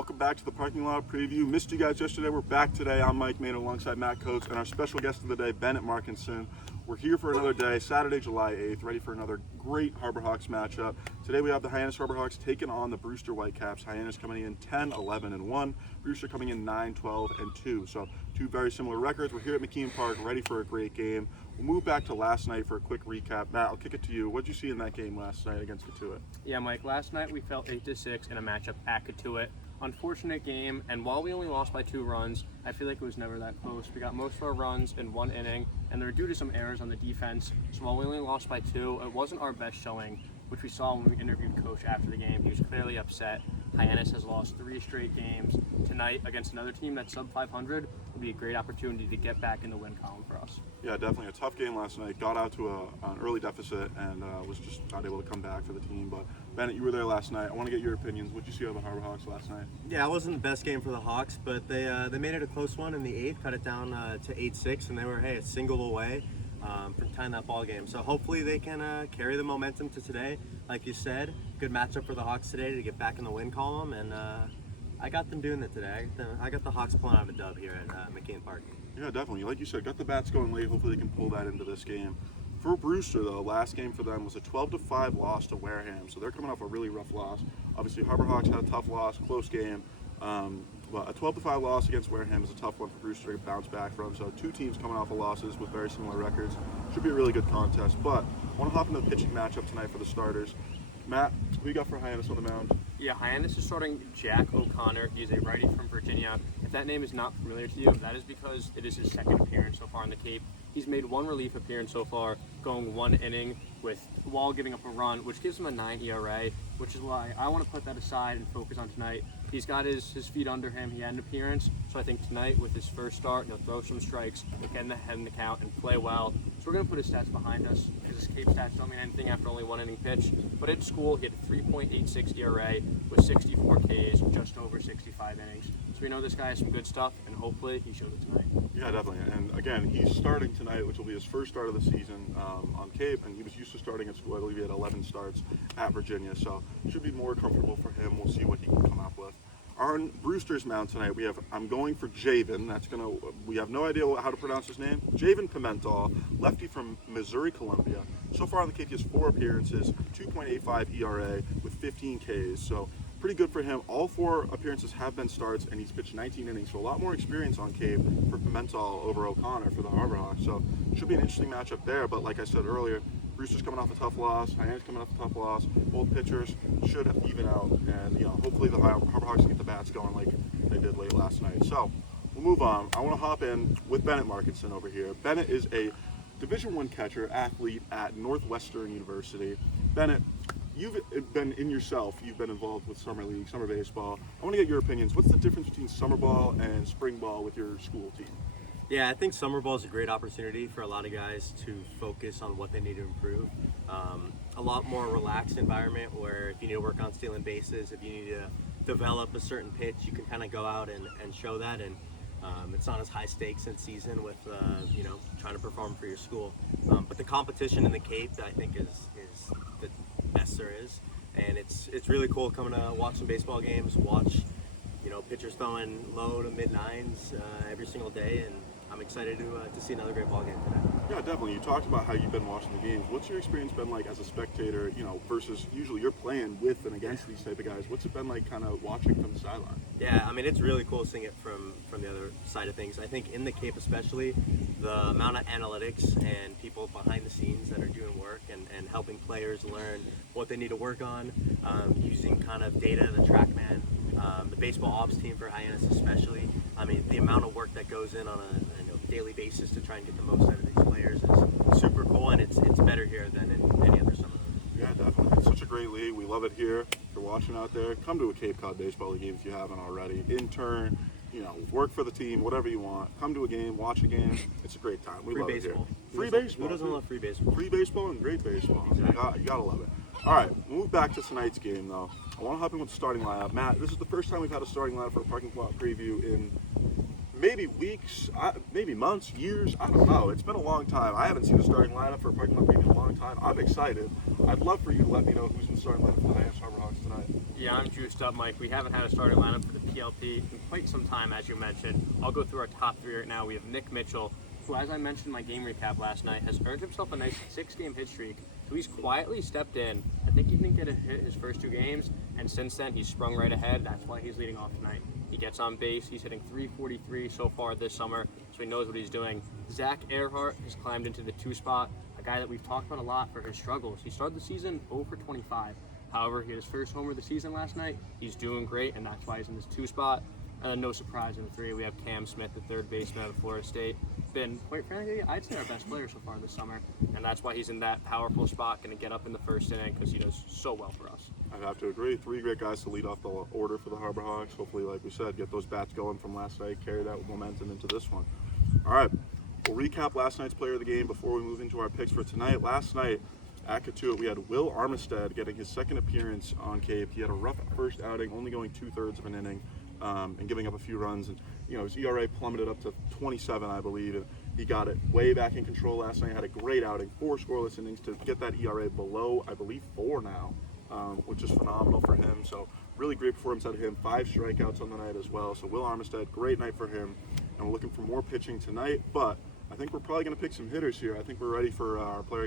Welcome back to the parking lot preview. Missed you guys yesterday. We're back today. I'm Mike Maynard alongside Matt Coates and our special guest of the day, Bennett Markinson. We're here for another day, Saturday, July 8th, ready for another great Harbor Hawks matchup. Today we have the Hyannis Harbor Hawks taking on the Brewster Whitecaps. Hyannis coming in 10-11-1, Brewster coming in 9-12-2. So two very similar records. We're here at McKean Park, ready for a great game. We'll move back to last night for a quick recap. Matt, I'll kick it to you. What did you see in that game last night against Katuitt? Yeah, Mike, last night we fell 8-6 in a matchup at Katuitt. Unfortunate game, and while we only lost by 2 runs, I feel like it was never that close. We got most of our runs in 1 inning, and they're due to some errors on the defense. So while we only lost by 2, it wasn't our best showing, which we saw when we interviewed Coach after the game. He was clearly upset. Hyannis has lost 3 straight games. Tonight, against another team that's sub 500, will be a great opportunity to get back in the win column for us. Yeah, definitely a tough game last night. Got out to an early deficit and was just not able to come back for the team. But Bennett, you were there last night. I want to get your opinions. What did you see of the Harbor Hawks last night? Yeah, it wasn't the best game for the Hawks, but they made it a close one in the 8th, cut it down to 8-6, and they were a single away from tying that ball game. So hopefully they can carry the momentum to today. Like you said, good matchup for the Hawks today to get back in the win column, and I got them doing it today. I got the Hawks pulling out a dub here at McKean Park. Yeah, definitely. Like you said, got the bats going late. Hopefully they can pull that into this game. For Brewster, though, last game for them was a 12-5 loss to Wareham, so they're coming off a really rough loss. Obviously, Harbor Hawks had a tough loss, close game, but a 12-5 loss against Wareham is a tough one for Brewster to bounce back from. So two teams coming off of losses with very similar records. Should be a really good contest. But I want to hop into the pitching matchup tonight for the starters. Matt, what do you got for Hyannis on the mound? Yeah, Hyannis is starting Jack O'Connor. He's a righty from Virginia. If that name is not familiar to you, that is because it is his 2nd appearance so far on the Cape. He's made 1 relief appearance so far, going 1 inning while giving up a run, which gives him a 9 ERA, which is why I want to put that aside and focus on tonight. He's got his feet under him. He had an appearance, so I think tonight with his first start, he'll throw some strikes, he'll get in the head in the count, and play well. So we're going to put his stats behind us, because his Cape stats don't mean anything after only 1 inning pitch. But at school, he had a 3.86 ERA with 64 Ks, just over 65 innings. So we know this guy has some good stuff, and hopefully he shows it tonight. Yeah, definitely. And again, he's starting tonight, which will be his first start of the season on Cape, and he was used to starting at school. I believe he had 11 starts at Virginia, so it should be more comfortable for him. We'll see what he can come up with. On Brewster's mound tonight, I'm going for Javen. We have no idea how to pronounce his name. Javen Pimental, lefty from Missouri, Columbia. So far on the Cape, he has 4 appearances, 2.85 ERA with 15 Ks. So pretty good for him. All 4 appearances have been starts, and he's pitched 19 innings. So a lot more experience on Cape for Pimental over O'Connor for the Harbor Hawks. So it should be an interesting matchup there. But like I said earlier, Brewster's coming off a tough loss. Hyannis coming off a tough loss. Both pitchers should even out, and hopefully the Harbor Hawks can get the bats going like they did late last night. So we'll move on. I want to hop in with Bennett Markinson over here. Bennett is a Division I catcher athlete at Northwestern University. Bennett, you've been involved with summer league, summer baseball. I want to get your opinions. What's the difference between summer ball and spring ball with your school team? Yeah, I think summer ball is a great opportunity for a lot of guys to focus on what they need to improve. A lot more relaxed environment where if you need to work on stealing bases, if you need to develop a certain pitch, you can kind of go out and show that. And it's not as high stakes in season with trying to perform for your school. But the competition in the Cape, I think, is the best there is. And it's really cool coming to watch some baseball games, watch pitchers throwing low to mid 9s every single day, and I'm excited to see another great ball game today. Yeah, definitely. You talked about how you've been watching the games. What's your experience been like as a spectator, versus usually you're playing with and against these type of guys? What's it been like kind of watching from the sideline? Yeah, I mean, it's really cool seeing it from the other side of things. I think in the Cape especially, the amount of analytics and people behind the scenes that are doing work and helping players learn what they need to work on, using kind of data, the TrackMan, the baseball ops team for Hyannis especially. I mean, the amount of work that goes in on a daily basis to try and get the most out of these players is super cool, and it's better here than in any other summer. Yeah, definitely. It's such a great league. We love it here. If you're watching out there, come to a Cape Cod baseball league game if you haven't already. Intern, work for the team, whatever you want. Come to a game, watch a game. It's a great time. We Free love baseball. it here. Free baseball. Who doesn't love free baseball? Free baseball and great baseball. Exactly. You gotta love it. All right, we'll move back to tonight's game, though. I want to hop in with the starting lineup. Matt, this is the first time we've had a starting lineup for a parking lot preview in maybe weeks, maybe months, years. I don't know. It's been a long time. I haven't seen a starting lineup for a parking lot preview in a long time. I'm excited. I'd love for you to let me know who's in the starting lineup for the Hyannis Harbor Hawks tonight. Yeah, I'm juiced up, Mike. We haven't had a starting lineup for the PLP in quite some time, as you mentioned. I'll go through our top three right now. We have Nick Mitchell, who, as I mentioned in my game recap last night, has earned himself a nice 6-game hit streak. So he's quietly stepped in. I think he didn't get a hit his first 2 games, and since then he's sprung right ahead. That's why he's leading off tonight. He gets on base. He's hitting .343 so far this summer, so he knows what he's doing. Zach Earhart has climbed into the 2 spot, a guy that we've talked about a lot for his struggles. He started the season 0 for 25. However, he had his first homer of the season last night. He's doing great, and that's why he's in this 2 spot. And then no surprise in the 3, we have Cam Smith, the third baseman out of Florida State. Been, quite frankly, I'd say our best player so far this summer. And that's why he's in that powerful spot, going to get up in the first inning because he does so well for us. I have to agree. 3 great guys to lead off the order for the Harbor Hawks. Hopefully, like we said, get those bats going from last night, carry that momentum into this one. All right, we'll recap last night's player of the game before we move into our picks for tonight. Last night, at Katuitt, we had Will Armistead getting his second appearance on Cape. He had a rough first outing, only going 2/3 of an inning and giving up a few runs. And his ERA plummeted up to 27, I believe. And he got it way back in control last night. Had a great outing, 4 scoreless innings to get that ERA below, I believe, 4 now, which is phenomenal for him. So really great performance out of him. 5 strikeouts on the night as well. So Will Armistead, great night for him. And we're looking for more pitching tonight, but I think we're probably going to pick some hitters here. I think we're ready for our player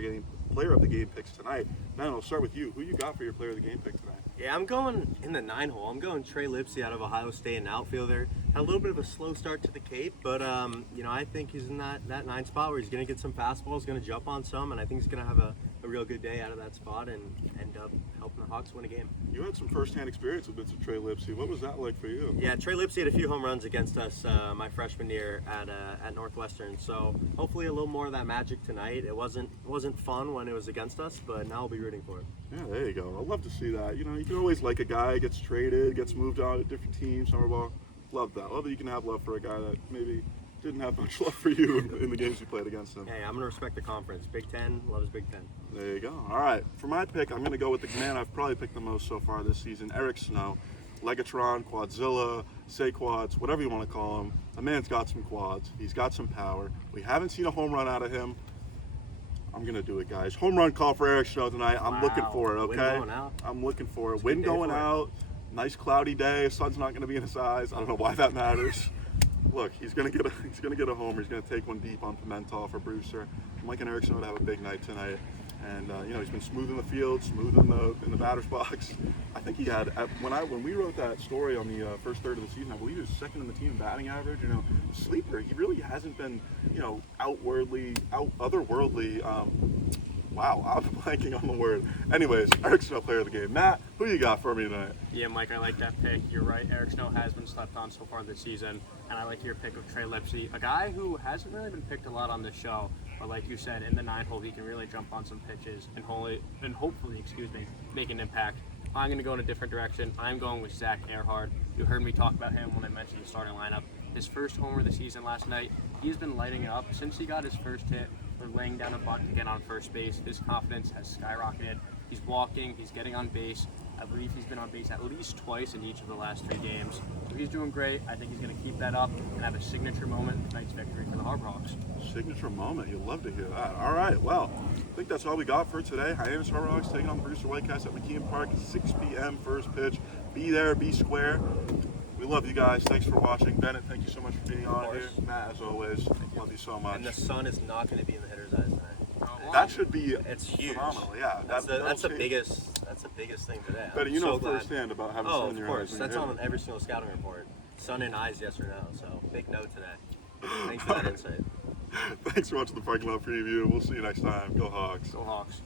of the game picks tonight. Man, I'll start with you. Who you got for your player of the game pick tonight? Yeah, I'm going in the 9 hole. I'm going Trey Lipsy out of Ohio State, an outfielder. Had a little bit of a slow start to the Cape, but I think he's in that 9 spot where he's going to get some fastballs, going to jump on some, and I think he's going to have a real good day out of that spot and end up helping the Hawks win a game. You had some first-hand experience with Trey Lipsy. What was that like for you? Yeah, Trey Lipsy had a few home runs against us my freshman year at Northwestern, so hopefully a little more of that magic tonight. It wasn't fun when it was against us, but now I'll be rooting for it. Yeah, there you go. I'd love to see that. You can always like a guy gets traded, gets moved on to different teams, summer ball. Love that. Love that you can have love for a guy that maybe didn't have much love for you in the games you played against him. Hey, I'm going to respect the conference. Big Ten loves Big Ten. There you go. All right. For my pick, I'm going to go with the man I've probably picked the most so far this season, Eric Snow. Legatron, Quadzilla, say quads, whatever you want to call him. The man's got some quads. He's got some power. We haven't seen a home run out of him. I'm going to do it, guys. Home run call for Eric Snow tonight. I'm looking for it, okay? Wind going out. I'm looking for it. Wind going out. Nice cloudy day. Sun's not going to be in his eyes. I don't know why that matters. Look, he's gonna get a homer. He's gonna take one deep on Pimentel for Brewster. I'm liking Eric Snow to have a big night tonight, and he's been smooth in the field, smooth in the batter's box. I think he had when we wrote that story on the first third of the season, I believe he was second in the team in batting average. Sleeper. He really hasn't been otherworldly. Wow, I'm blanking on the word. Anyways, Eric Snow, player of the game. Matt, who you got for me tonight? Yeah, Mike, I like that pick. You're right. Eric Snow has been slept on so far this season, and I like your pick of Trey Lipsy, a guy who hasn't really been picked a lot on this show, but like you said, in the 9 hole, he can really jump on some pitches and hopefully, make an impact. I'm going to go in a different direction. I'm going with Zach Earhart. You heard me talk about him when I mentioned the starting lineup. His first homer of the season last night, he's been lighting it up since he got his first hit. Laying down a bunt to get on first base. His confidence has skyrocketed. He's walking, he's getting on base. I believe he's been on base at least twice in each of the last 3 games. So he's doing great. I think he's going to keep that up and have a signature moment in tonight's victory for the Harbor Hawks. Signature moment. You'd love to hear that. All right. Well, I think that's all we got for today. Hyannis Harbor Hawks taking on the Brewster Whitecaps at McKeon Park at 6 p.m. first pitch. Be there, be square. We love you guys. Thanks for watching. Bennett, thank you so much for being on here. Matt, as always, love you so much. And the sun is not going to be in the hitter's eyes tonight. That should be it's huge. Phenomenal. Yeah, that's the biggest thing today. But you know firsthand about having sun in your eyes. Oh, of course. That's on every single scouting report. Sun in eyes, yes or no. So big note today. Thanks for that insight. Thanks for watching the Parking Lot Preview. We'll see you next time. Go Hawks. Go Hawks.